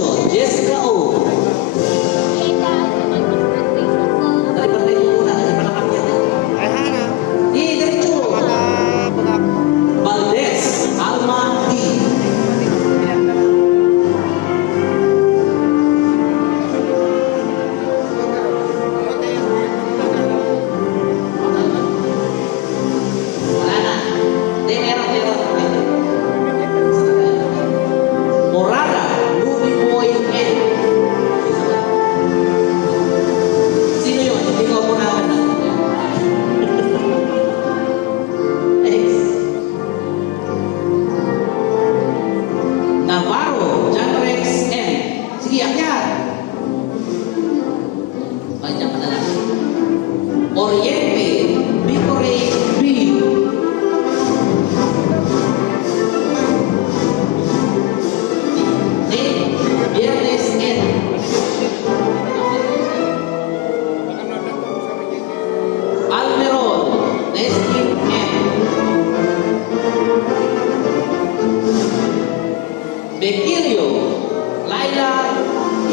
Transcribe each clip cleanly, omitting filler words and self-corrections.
Promotion, Jessica O. Dali pa tayo muna, dali pa nakapyan. Diretso. Valdez, Alma D. Wala na. Hindi, meron. Morada, Ruby Boy N. Sino yun? Hindi ko po naman na. Next. Navarro, John Rex N. Sige, akyat. Panjang ka na lang. Oriente, Victory B. Viernes N. Almeron, Nestin N. Bequilio, Laila T.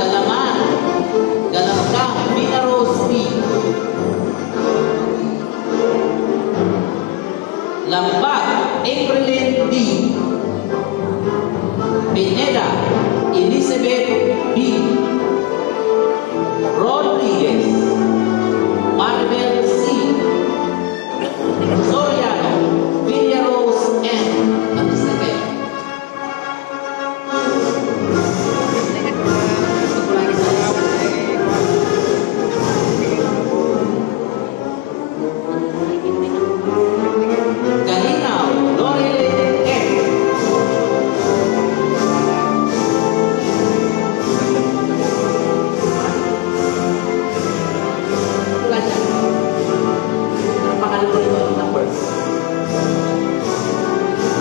Galaman, Galamkang, Mina Rose P. Lambag, Aprilin D. Pineda, Elizabeth B. Rodriguez, Maribel C. Soriano, Villa Rose N. Ano sa kayo? Kalinaw, Lorelei N. Wala dyan. Ang pangalan ko ito, numbers.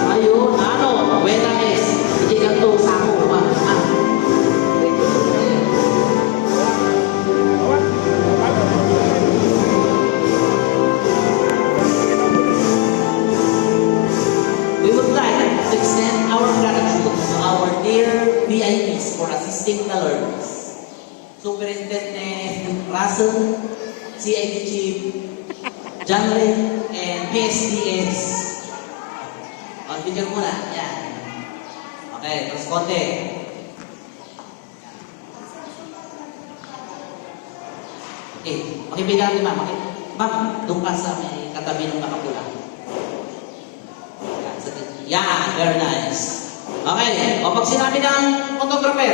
Ayun, ano, Wena S. Hindi ka ito sa ako. We would like to extend our gratitude to our dear VIPs for assisting the learners. Superintendent Russell, CID Chief, John Ray, and PSDS. Video muna. Yan. Okay, terus konti. Okay, makibilang ni Ma'am. Ma'am, doon ka sa may katabi ng nakapula. Yan, very nice. Okay, o pag sinabi ng photographer,